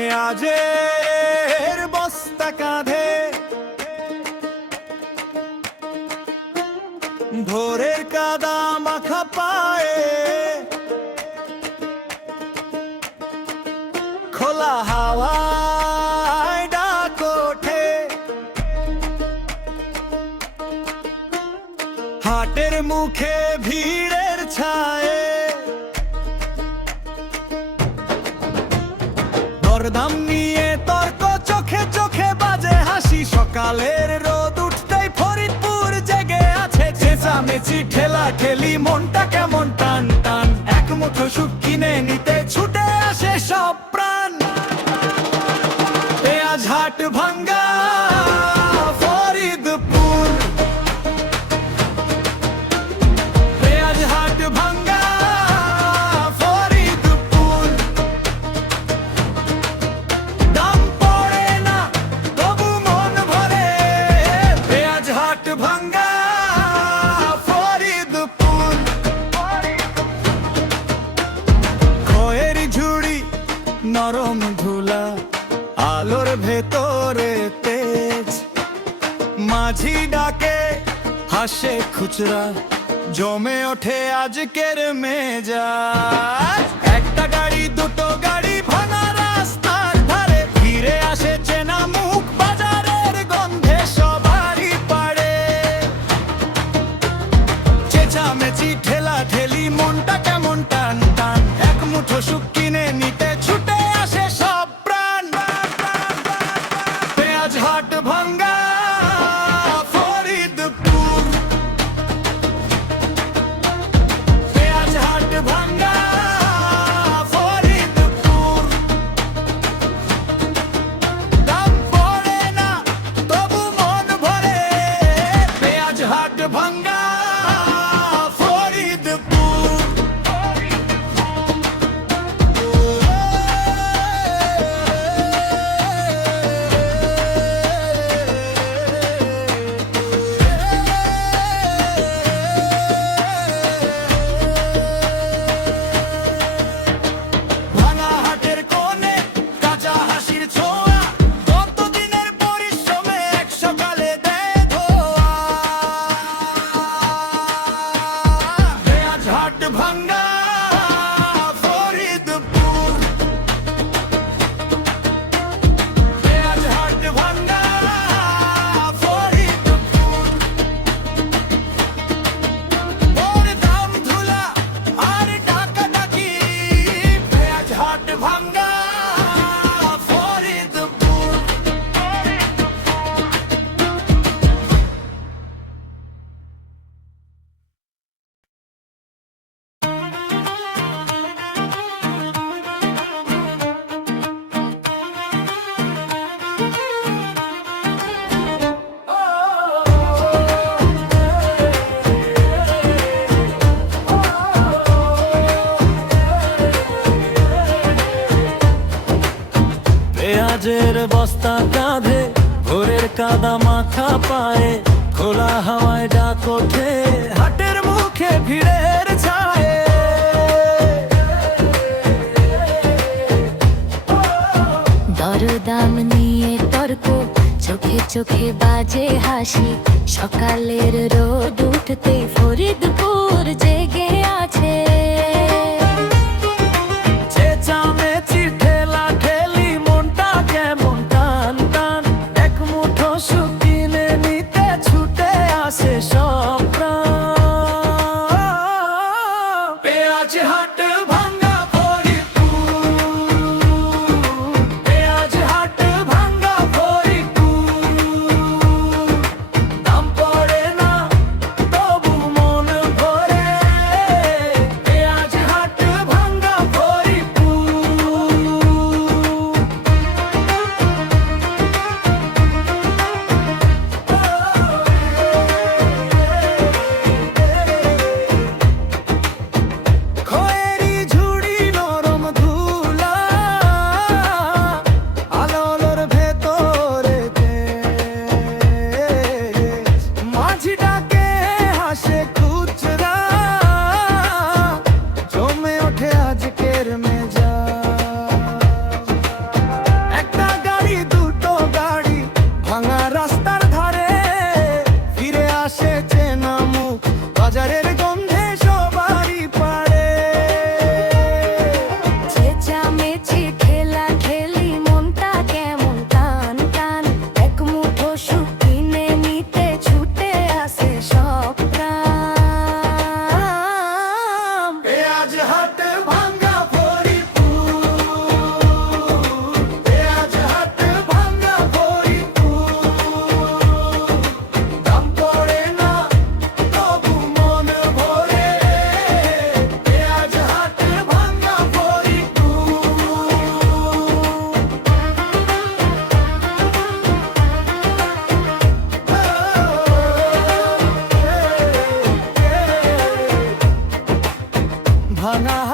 পেঁয়াজের বস্তা কাঁধে, ভোরের কাদা মাখা পায়ে, খোলা হাওয়ায় ডাক ওঠে, হাটের মুখে ভিড়ের ছায়ে, দরদাম নিয়ে তর্ক, চোখে চোখে বাজে হাসি। সকালের রোদ উঠতেই ফরিদপুর জেগে আছে, চেঁচামেচি ঠেলা ঠেলি, মনটা কেমন টান টান। এক মুঠো সুখ কিনে নিতে ছুটে আসে সব প্রাণ। পেঁয়াজ হাট ভাঙ্গা ফরিদপুর, পেঁয়াজ হাট ভাঙ্গা ফরিদপুর। দাম পড়ে না তবু মন ভরে, পেঁয়াজ হাট ভাঙ্গা ফরিদপুর। খয়েরি ঝুড়ি নরম ধুলা, আলোর ভেতরে তেজ, মাঝি ডাকে হাসে খুচরা, জমে ওঠে আজকের মেজাজ। একটা গাড়ি দুটো গাড়ি ভাঙা রাস্তার ধারে, ফিরে আসে চেনা মুখ, বাজারের গন্ধে সবারই পাড়ে। চেঁচামেচি ঠেলা ঠেলি, মনটা কেমন টান টান। এক মুঠো সুখ কিনে নিতে ছুটে আসে সব প্রাণ। পেঁয়াজ হাট ভাঙ্গা ফরিদপুর, পেঁয়াজ হাট ভাঙ্গা ফরিদপুর। দাম পড়ে না তবু মন ভরে, পেঁয়াজ হাট ভাঙ্গা ফরিদপুর। ভাঙা হাটের কোণে কাঁচা হাসির ছোঁয়া, কতদিনের পরিশ্রমে এক সকালে দেয় ধোয়া। পেঁয়াজ হাট ভাঙ্গা ফরিদপুর, পেঁয়াজ হাট ভাঙ্গা ফরিদপুর। ওর দাম ধুলা আর ডাকাডাকি, পেঁয়াজ হাট ভাঙ্গা ফরিদপুর। পেঁয়াজের বস্তা কাঁধে, ভোরের কাদা মাখা পায়ে, খোলা হাওয়ায় ডাক ওঠে, হাটের মুখে ভিড়ের ছায়ে। দরদাম নিয়ে তর্ক, চোখে চোখে বাজে হাসি। সকালের রোদ উঠতে ফরিদপুর জেগে আছে, চেঁচামেচি ঠেলা ঠেলি, মনটা কেমন টান টান। এক মুঠো সুখ কিনে নিতে ছুটে আসে সব প্রাণ। পেঁয়াজ হাট ভাঙ্গা ফরিদপুর, পেঁয়াজ হাট ভাঙ্গা ফরিদপুর। দাম পড়ে না তবু ভাঙা